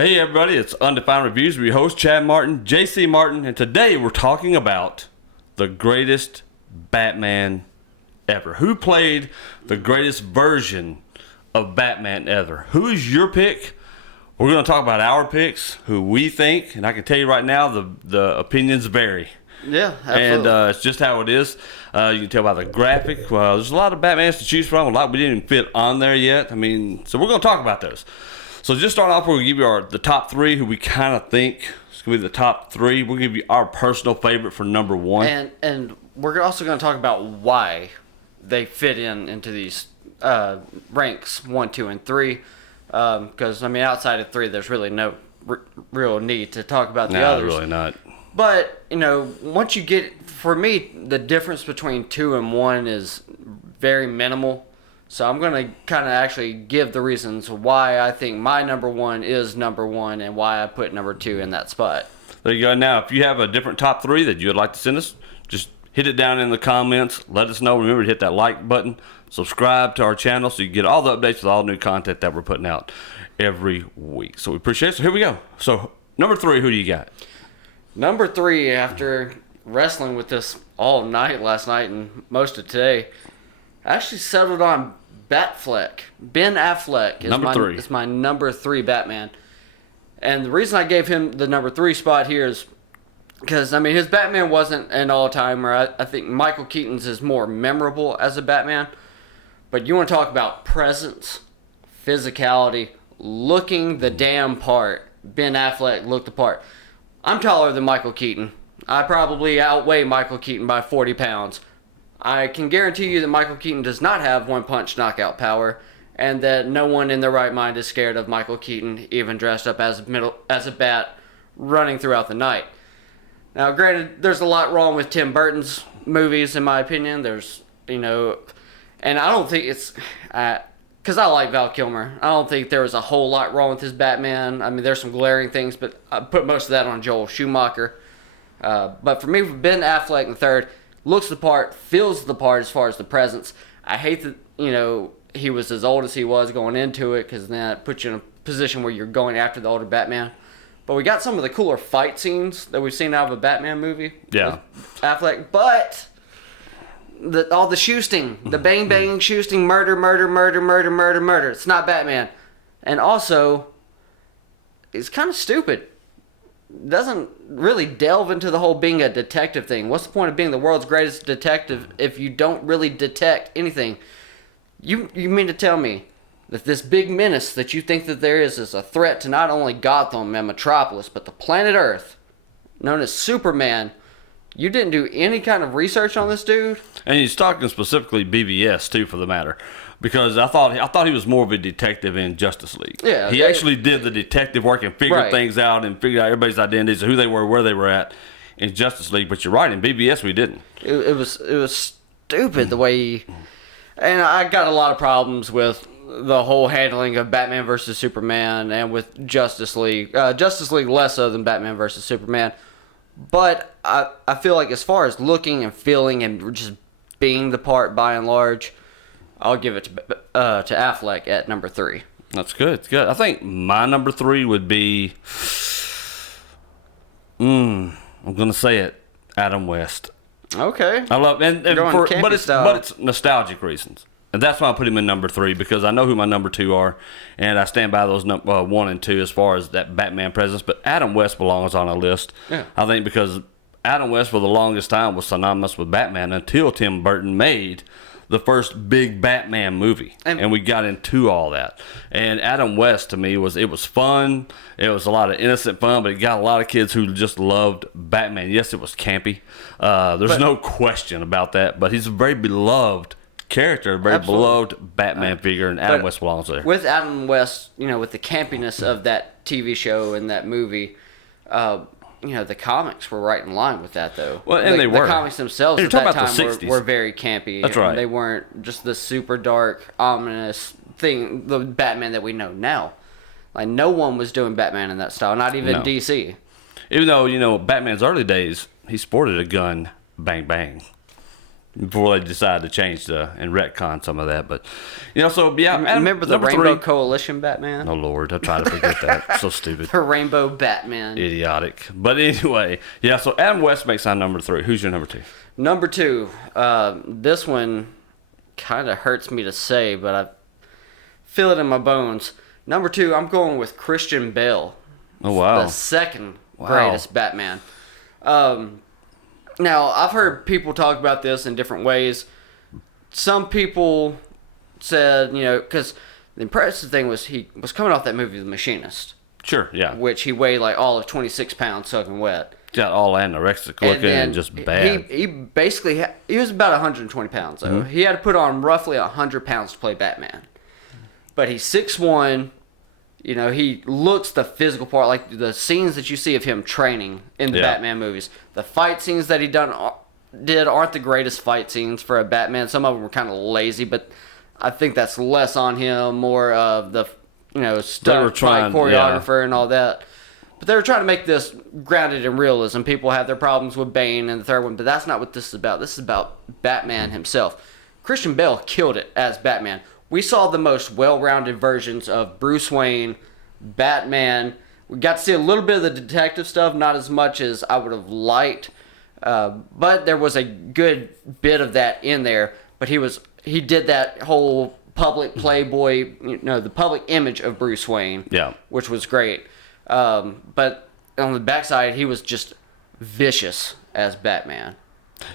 Hey everybody, it's Undefined Reviews. We're your host, Chad Martin, JC Martin, and today we're talking about the greatest Batman ever. Who played the greatest version of Batman ever? Who is your pick? We're going to talk about our picks, who we think, and I can tell you right now, the opinions vary. Yeah, absolutely. And it's just how it is. You can tell by the graphic. There's a lot of Batmans to choose from. A lot we didn't even fit on there yet. So we're going to talk about those. So just start off, we're going to give you the top three who we kind of think is going to be the top three. We'll give you our personal favorite for number one. And we're also going to talk about why they fit into these ranks 1, 2, and 3. Because, outside of 3, there's really no real need to talk about the others. No, really not. But, once you get, for me, the difference between 2 and 1 is very minimal. So I'm going to kind of actually give the reasons why I think my number 1 is number 1 and why I put number 2 in that spot. There you go. Now, if you have a different top 3 that you would like to send us, just hit it down in the comments. Let us know. Remember to hit that like button. Subscribe to our channel so you get all the updates with all new content that we're putting out every week. So we appreciate it. So here we go. So number 3, who do you got? Number 3, after wrestling with this all night last night and most of today, I actually settled on Batfleck. Ben Affleck is my number 3 Batman. And the reason I gave him the number 3 spot here is because, his Batman wasn't an all-timer. I think Michael Keaton's is more memorable as a Batman. But you want to talk about presence, physicality, looking the damn part. Ben Affleck looked the part. I'm taller than Michael Keaton. I probably outweigh Michael Keaton by 40 pounds. I can guarantee you that Michael Keaton does not have one-punch knockout power, and that no one in their right mind is scared of Michael Keaton, even dressed up as a bat, running throughout the night. Now, granted, there's a lot wrong with Tim Burton's movies, in my opinion. There's, and I don't think it's, because I like Val Kilmer. I don't think there was a whole lot wrong with his Batman. There's some glaring things, but I put most of that on Joel Schumacher. But for me, Ben Affleck in third, looks the part, feels the part as far as the presence. I hate that, he was as old as he was going into it, because then that puts you in a position where you're going after the older Batman. But we got some of the cooler fight scenes that we've seen out of a Batman movie. Yeah. Affleck. But all the shooting, the bang shooting, murder. It's not Batman. And also, it's kind of stupid. Doesn't really delve into the whole being a detective thing. What's the point of being the world's greatest detective if you don't really detect anything? You mean to tell me that this big menace that you think that there is a threat to not only Gotham and Metropolis, but the planet Earth, known as Superman? You didn't do any kind of research on this dude? And he's talking specifically BVS too, for the matter, because I thought he was more of a detective in Justice League. Yeah, he actually did the detective work and figured things out and figured out everybody's identities, who they were, where they were at in Justice League. But you're right, in BVS we didn't. It was stupid the way he, and I got a lot of problems with the whole handling of Batman versus Superman and with Justice League. Justice League less so than Batman versus Superman. But I feel like as far as looking and feeling and just being the part by and large, I'll give it to Affleck at number 3. That's good. It's good. I think my number 3 would be, I'm gonna say it, Adam West. Okay. I love but it's nostalgic reasons. And that's why I put him in number 3, because I know who my number 2 are, and I stand by those 1 and 2 as far as that Batman presence. But Adam West belongs on a list. Yeah. I think because Adam West for the longest time was synonymous with Batman until Tim Burton made the first big Batman movie, and we got into all that. And Adam West to me was fun. It was a lot of innocent fun, but it got a lot of kids who just loved Batman. Yes, it was campy. There's no question about that. But he's a very beloved character, a very beloved Batman figure, and Adam West belongs there. With Adam West, with the campiness of that TV show and that movie, the comics were right in line with that, though. Well, and they were. The comics themselves at that time were very campy. That's right. They weren't just the super dark, ominous thing, the Batman that we know now. Like, no one was doing Batman in that style, not even DC. Even though, Batman's early days, he sported a gun, bang, bang. before they decided to change and retcon some of that. But, so, yeah. Remember the Rainbow Coalition Batman? Oh, Lord. I try to forget that. So stupid. The Rainbow Batman. Idiotic. But anyway, yeah, so Adam West makes our number 3. Who's your number 2? Number 2. This one kind of hurts me to say, but I feel it in my bones. Number 2, I'm going with Christian Bale. Oh, wow. The second greatest Batman. Now, I've heard people talk about this in different ways. Some people said, because the impressive thing was he was coming off that movie, The Machinist. Sure, yeah. Which he weighed like all of 26 pounds soaking wet. Got all anorexic looking and just bad. He basically, he was about 120 pounds, though. He had to put on roughly 100 pounds to play Batman. But he's 6'1". He looks the physical part, like the scenes that you see of him training in the Batman movies. The fight scenes that he did aren't the greatest fight scenes for a Batman. Some of them were kind of lazy, but I think that's less on him, more of the stunt fight choreographer and all that. But they were trying to make this grounded in realism. People have their problems with Bane and the third one, but that's not what this is about. This is about Batman himself. Christian Bale killed it as Batman. We saw the most well-rounded versions of Bruce Wayne, Batman. We got to see a little bit of the detective stuff, not as much as I would have liked. But there was a good bit of that in there. But he did that whole public playboy, the public image of Bruce Wayne, which was great. But on the backside, he was just vicious as Batman.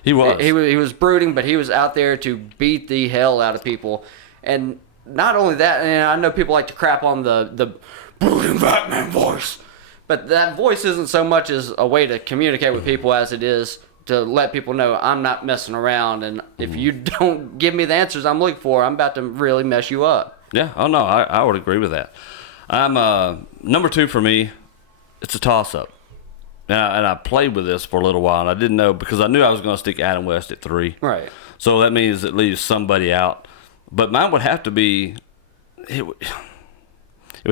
He was. He was brooding, but he was out there to beat the hell out of people. And not only that, and I know people like to crap on the brooding Batman voice, but that voice isn't so much as a way to communicate with people as it is to let people know I'm not messing around, and if you don't give me the answers I'm looking for, I'm about to really mess you up. Yeah, oh no, I would agree with that. I'm number 2 for me. It's a toss-up. And I played with this for a little while, and I didn't know because I knew I was going to stick Adam West at 3. Right. So that means it leaves somebody out. But mine would have to be, it would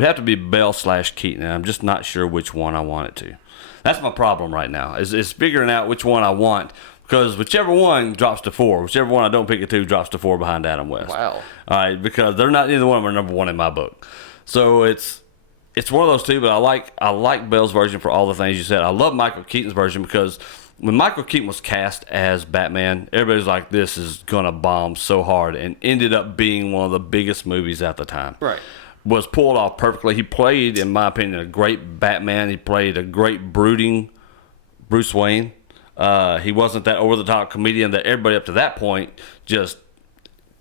have to be Bell/Keaton, and I'm just not sure which one I want it to. That's my problem right now, is figuring out which one I want, because whichever one drops to 4, whichever one I don't pick it to drops to 4 behind Adam West. Wow. All right, because they're not, neither one of them are number 1 in my book. So it's one of those two, but I like Bell's version for all the things you said. I love Michael Keaton's version because when Michael Keaton was cast as Batman, everybody's like, this is going to bomb so hard, and ended up being one of the biggest movies at the time. Right. Was pulled off perfectly. He played, in my opinion, a great Batman. He played a great brooding Bruce Wayne. He wasn't that over-the-top comedian that everybody up to that point just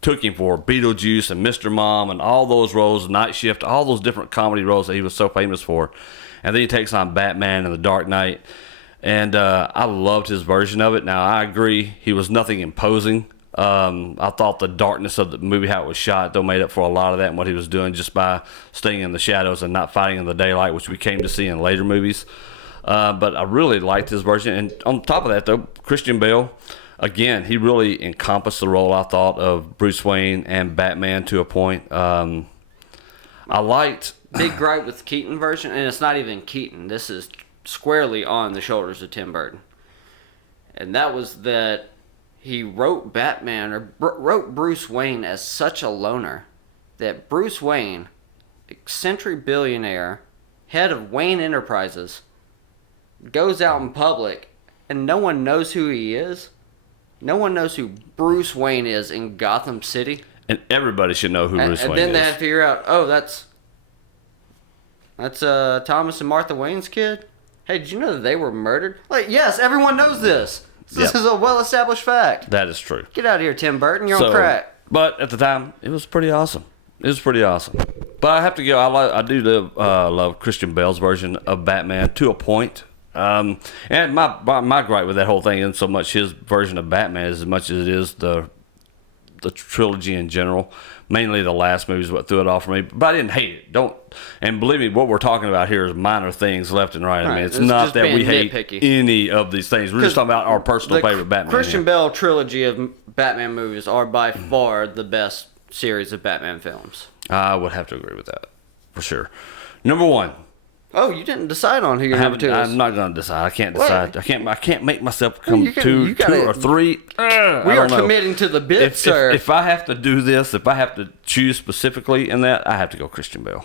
took him for. Beetlejuice and Mr. Mom and all those roles, Night Shift, all those different comedy roles that he was so famous for. And then he takes on Batman in The Dark Knight. And I loved his version of it. Now, I agree, he was nothing imposing. I thought the darkness of the movie, how it was shot, though, made up for a lot of that and what he was doing just by staying in the shadows and not fighting in the daylight, which we came to see in later movies. But I really liked his version. And on top of that, though, Christian Bale, again, he really encompassed the role, I thought, of Bruce Wayne and Batman to a point. I liked... Big gripe with the Keaton version, and it's not even Keaton. This is squarely on the shoulders of Tim Burton. And that was that he wrote Batman, or wrote Bruce Wayne as such a loner that Bruce Wayne, eccentric billionaire, head of Wayne Enterprises, goes out in public and no one knows who he is. No one knows who Bruce Wayne is in Gotham City. And everybody should know who Bruce Wayne is. And then they had to figure out, oh, that's Thomas and Martha Wayne's kid? Hey, did you know that they were murdered? Like, yes, everyone knows this. This is a well-established fact. That is true. Get out of here, Tim Burton. You're on crack. But at the time, it was pretty awesome. But I have to go. I do love Christian Bale's version of Batman to a point. And my gripe with that whole thing isn't so much his version of Batman as much as it is the trilogy in general. Mainly the last movie is what threw it off for me. But I didn't hate it. And believe me, what we're talking about here is minor things left and right. I mean, it's not that we hate any of these things. We're just talking about our personal favorite Batman. Christian Bale trilogy of Batman movies are by far the best series of Batman films. I would have to agree with that, for sure. Number 1, Oh, you didn't decide on who your number 2 is. I'm not going to decide. I can't decide. What? I can't make myself become two or three. We are committing to the bit, sir. If I have to do this, if I have to choose specifically in that, I have to go Christian Bale.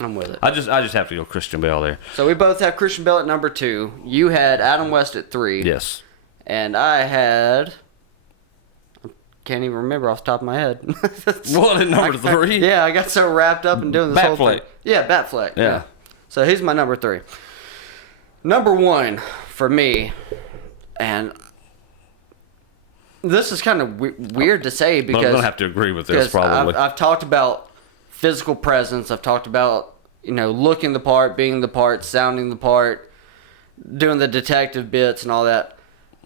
I'm with it. I just have to go Christian Bale there. So we both have Christian Bale at number 2. You had Adam West at 3. Yes. And I had... Can't even remember off the top of my head. What, at number 3? Yeah, I got so wrapped up in doing this whole thing. Yeah, Batfleck. Yeah. So he's my number 3. Number 1 for me, and this is kind of weird to say because... But I'm going to have to agree with this, probably. I've talked about physical presence. I've talked about, looking the part, being the part, sounding the part, doing the detective bits and all that.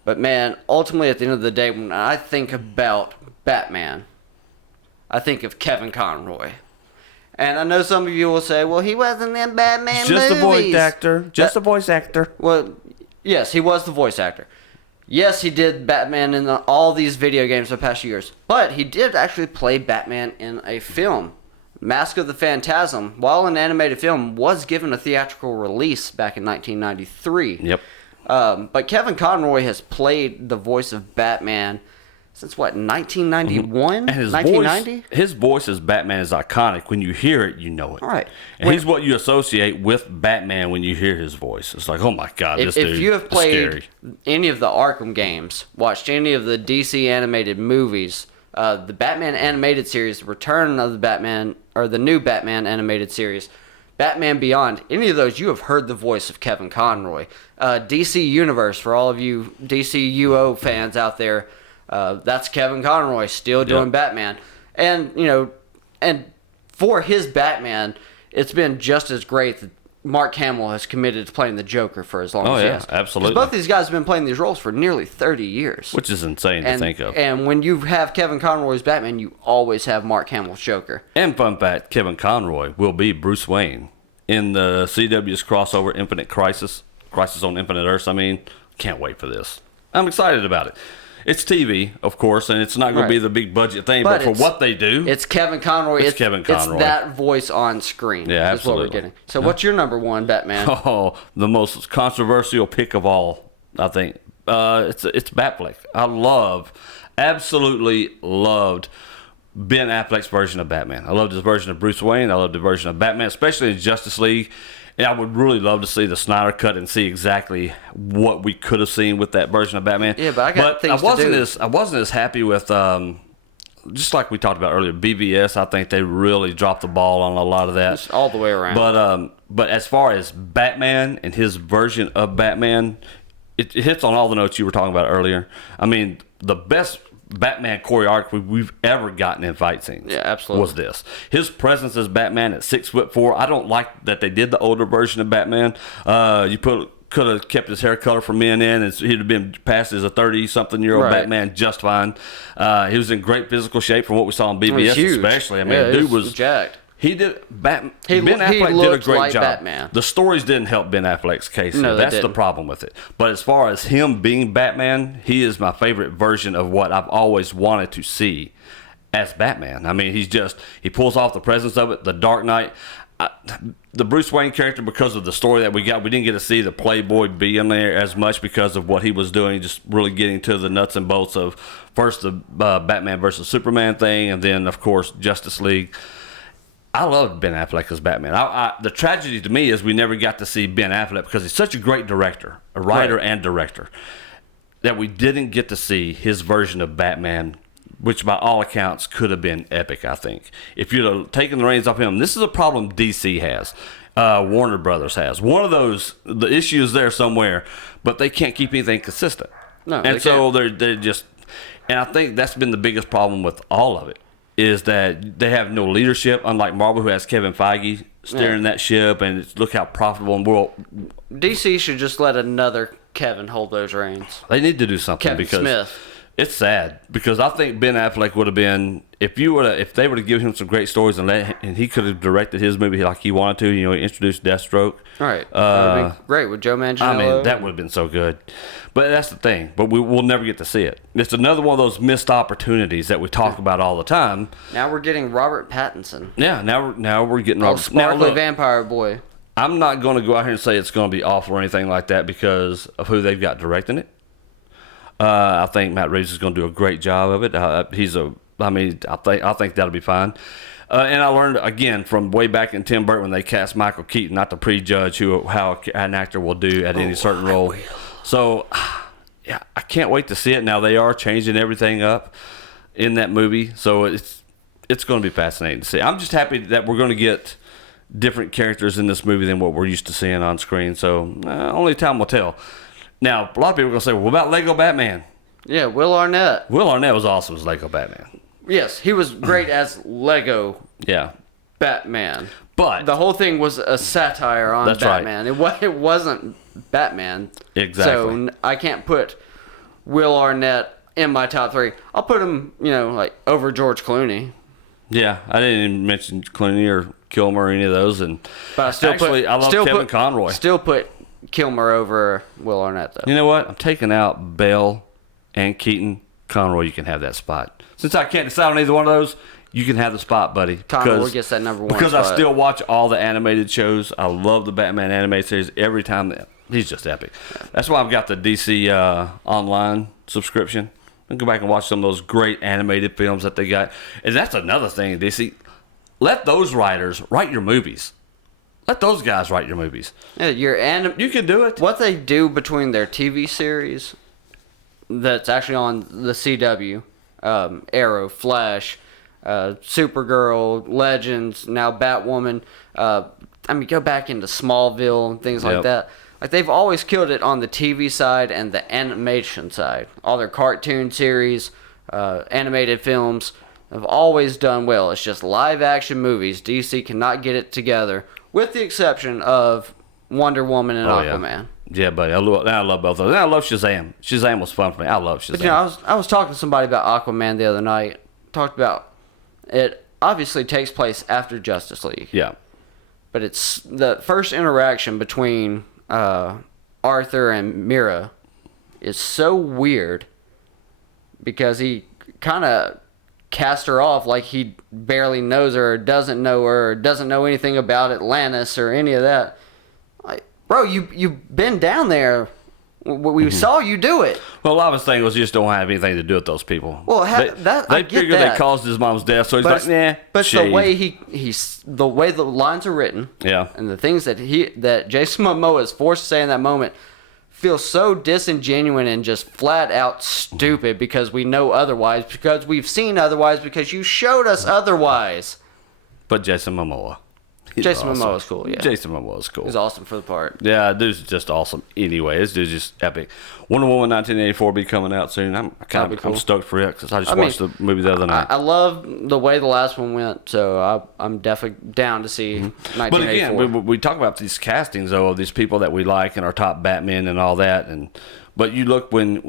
But, man, ultimately, at the end of the day, when I think about Batman, I think of Kevin Conroy. And I know some of you will say, well, he wasn't in Batman movies. Just a voice actor. Just a voice actor. Well, yes, he was the voice actor. Yes, he did Batman in all these video games of the past years. But he did actually play Batman in a film. Mask of the Phantasm, while an animated film, was given a theatrical release back in 1993. Yep. But Kevin Conroy has played the voice of Batman since, 1991? And his 1990? His voice as Batman is iconic. When you hear it, you know it. All right. And he's what you associate with Batman when you hear his voice. It's like, oh my God, this dude If you have played scary. any of the Arkham games, watched any of the DC animated movies, the Batman animated series, Return of the Batman, or the new Batman animated series, Batman Beyond, any of those, you have heard the voice of Kevin Conroy. DC Universe, for all of you DCUO fans out there, that's Kevin Conroy still doing Batman. And, and for his Batman, it's been just as great that Mark Hamill has committed to playing the Joker for as long as he has. Absolutely. Because both these guys have been playing these roles for nearly 30 years. Which is insane to think of. And when you have Kevin Conroy's Batman, you always have Mark Hamill's Joker. And fun fact, Kevin Conroy will be Bruce Wayne in the CW's crossover Infinite Crisis on Infinite Earths. Can't wait for this. I'm excited about it. It's TV, of course, and it's not going to be the big budget thing, but for what they do, it's Kevin Conroy. It's Kevin Conroy. It's that voice on screen. Yeah, absolutely. Is what we're getting. So, what's your number 1 Batman? Oh, the most controversial pick of all, I think. It's Batfleck. Absolutely loved Ben Affleck's version of Batman. I loved his version of Bruce Wayne. I loved the version of Batman, especially in Justice League. And I would really love to see the Snyder cut and see exactly what we could have seen with that version of Batman. Yeah, but I got things to do. I wasn't as happy with, just like we talked about earlier, BVS. I think they really dropped the ball on a lot of that. Just all the way around. But as far as Batman and his version of Batman, it hits on all the notes you were talking about earlier. The best Batman choreography we've ever gotten in fight scenes. Yeah, absolutely. Was this. His presence as Batman at 6'4". I don't like that they did the older version of Batman. Could have kept his hair color for men in, and he'd have been passed as a 30-something-year-old Batman just fine. He was in great physical shape from what we saw on BBS, especially. Dude was jacked. He did. Ben Affleck did a great job. Batman. The stories didn't help Ben Affleck's case. No, that's the problem with it. But as far as him being Batman, he is my favorite version of what I've always wanted to see as Batman. He pulls off the presence of it. The Dark Knight. The Bruce Wayne character, because of the story that we got, we didn't get to see the Playboy be in there as much because of what he was doing, just really getting to the nuts and bolts of first the Batman versus Superman thing, and then, of course, Justice League. I loved Ben Affleck as Batman. The tragedy to me is we never got to see Ben Affleck because he's such a great director, a writer and director, that we didn't get to see his version of Batman, which by all accounts could have been epic, I think. If you'd have taken the reins off him, this is a problem DC has. Warner Brothers has. One of those, the issue is there somewhere, but they can't keep anything consistent. No, and so they're just, and I think that's been the biggest problem with all of it, is that they have no leadership, unlike Marvel, who has Kevin Feige steering that ship, and look how profitable and world. DC should just let another Kevin hold those reins. They need to do something Kevin Smith. It's sad because I think Ben Affleck would have been, if they would have given him some great stories and he could have directed his movie like he wanted to. He introduced Deathstroke. Right. That would be great with Joe Manganiello. That would have been so good. But that's the thing. But we'll never get to see it. It's another one of those missed opportunities that we talk about all the time. Now we're getting Robert Pattinson. Yeah. Now we're getting Sparkly Vampire Boy. I'm not going to go out here and say it's going to be awful or anything like that because of who they've got directing it. I think Matt Reeves is going to do a great job of it. I think that'll be fine. And I learned again from way back in Tim Burton when they cast Michael Keaton not to prejudge how an actor will do at any certain role. So, yeah, I can't wait to see it. Now they are changing everything up in that movie, so it's going to be fascinating to see. I'm just happy that we're going to get different characters in this movie than what we're used to seeing on screen. So only time will tell. Now, a lot of people are going to say, well, what about Lego Batman? Yeah, Will Arnett. Will Arnett was awesome as Lego Batman. Yes, he was great as Lego Batman. But the whole thing was a satire on Batman. Right. It wasn't Batman. Exactly. So I can't put Will Arnett in my top 3. I'll put him, like over George Clooney. Yeah, I didn't even mention Clooney or Kilmer or any of those. But I love Kevin Conroy. Still put Kilmer over Will Arnett, though. You know what? I'm taking out Bell and Keaton. Conroy, you can have that spot. Since I can't decide on either one of those, you can have the spot, buddy. Conroy gets that number 1 because spot. I still watch all the animated shows. I love the Batman animated series every time. He's just epic. That's why I've got the DC online subscription. I can go back and watch some of those great animated films that they got. And that's another thing, DC. Let those writers write your movies. Let those guys write your movies. Yeah, you can do it. What they do between their TV series that's actually on the CW, Arrow, Flash, Supergirl, Legends, now Batwoman. Go back into Smallville and things like that. Like, they've always killed it on the TV side and the animation side. All their cartoon series, animated films have always done well. It's just live action movies. DC cannot get it together, with the exception of Wonder Woman and Aquaman. Yeah, buddy. I love both of those. And I love Shazam. Shazam was fun for me. I love Shazam. But, I was talking to somebody about Aquaman the other night. Talked about it. Obviously takes place after Justice League. Yeah. But it's the first interaction between Arthur and Mira is so weird because he kind of cast her off like he barely knows her or doesn't know her or doesn't know anything about Atlantis or any of that. Like, bro, you've been down there. We saw you do it. Well, a lot of his thing was you just don't have anything to do with those people. Well, they figured they caused his mom's death, so he's like, nah. But the way the way the lines are written, and the things that Jason Momoa is forced to say in that moment feels so disingenuous and just flat out stupid because we know otherwise, because we've seen otherwise, because you showed us otherwise. But Jason Momoa. Jason Momoa is cool, yeah. Jason Momoa is cool. He's awesome for the part. Yeah, dude's just awesome anyway. This dude's just epic. Wonder Woman 1984 be coming out soon. I'm stoked for it because I just watched the movie the other night. I love the way the last one went, so I'm definitely down to see 1984. But again, we talk about these castings, though, of these people that we like and our top Batmen and all that. But you look, when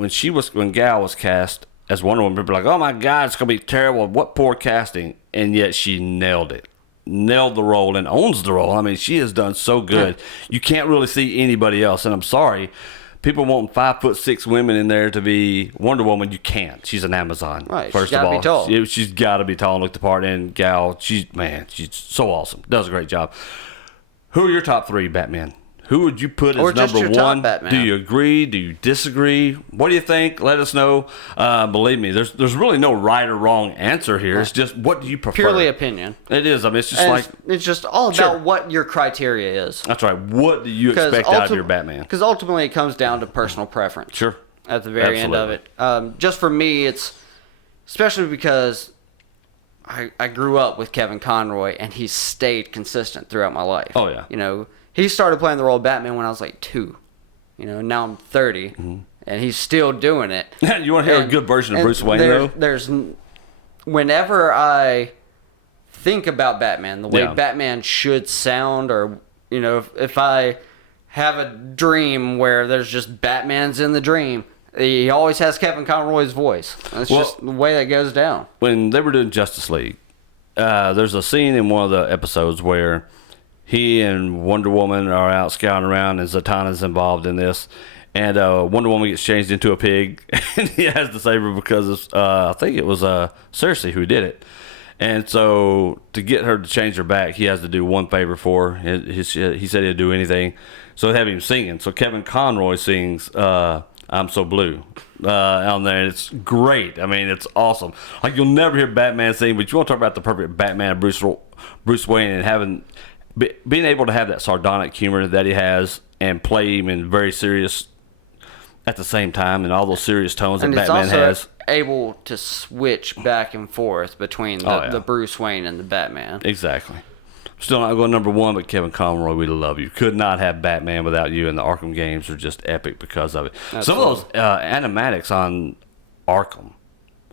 Gal was cast as Wonder Woman, people are like, oh my God, it's going to be terrible. What poor casting. And yet she nailed it. Nailed the role and owns the role. I mean, she has done so good. Yeah. You can't really see anybody else. And I'm sorry, people want 5'6" women in there to be Wonder Woman. You can't. She's an Amazon. Right. First of all, be tall. She's got to be tall and look the part. And Gal, she's so awesome. Does a great job. Who are your top 3 Batmen? Who would you put as number 1? Do you agree? Do you disagree? What do you think? Let us know. Believe me, there's really no right or wrong answer here. It's just, what do you prefer? Purely opinion. It is. I mean, it's just it's just all about what your criteria is. That's right. What do you expect out of your Batman? Because ultimately, it comes down to personal preference. Sure. At the very end of it, just for me, it's especially because I grew up with Kevin Conroy, and he's stayed consistent throughout my life. Oh yeah. He started playing the role of Batman when I was like 2. Now I'm 30, and he's still doing it. You want to hear a good version of Bruce Wayne, though? Whenever I think about Batman, the way Batman should sound, or, if I have a dream where there's just Batman's in the dream, he always has Kevin Conroy's voice. That's just the way that goes down. When they were doing Justice League, there's a scene in one of the episodes where he and Wonder Woman are out scouting around, and Zatanna's involved in this. And Wonder Woman gets changed into a pig, and he has to save her because I think it was Cersei who did it. And so to get her to change her back, he has to do one favor for her. He said he'd do anything. So they have him singing. So Kevin Conroy sings I'm So Blue on there. It's great. I mean, it's awesome. Like, you'll never hear Batman sing, but you want to talk about the perfect Batman, Bruce Wayne, and being able to have that sardonic humor that he has and play him in very serious at the same time, and all those serious tones that Batman has. Able to switch back and forth between the Bruce Wayne and the Batman. Exactly. Still not going number one, but Kevin Conroy, we love you. Could not have Batman without you, and the Arkham games are just epic because of it. Some of those animatics on Arkham,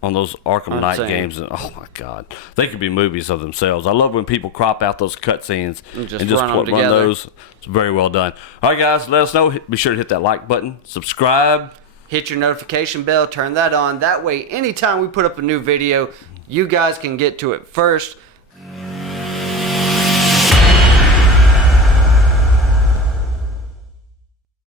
on those Arkham Knight games, oh my God, they could be movies of themselves. I love when people crop out those cutscenes and just run those. It's very well done. All right, guys, let us know. Be sure to hit that like button, subscribe. Hit your notification bell, turn that on. That way, anytime we put up a new video, you guys can get to it first.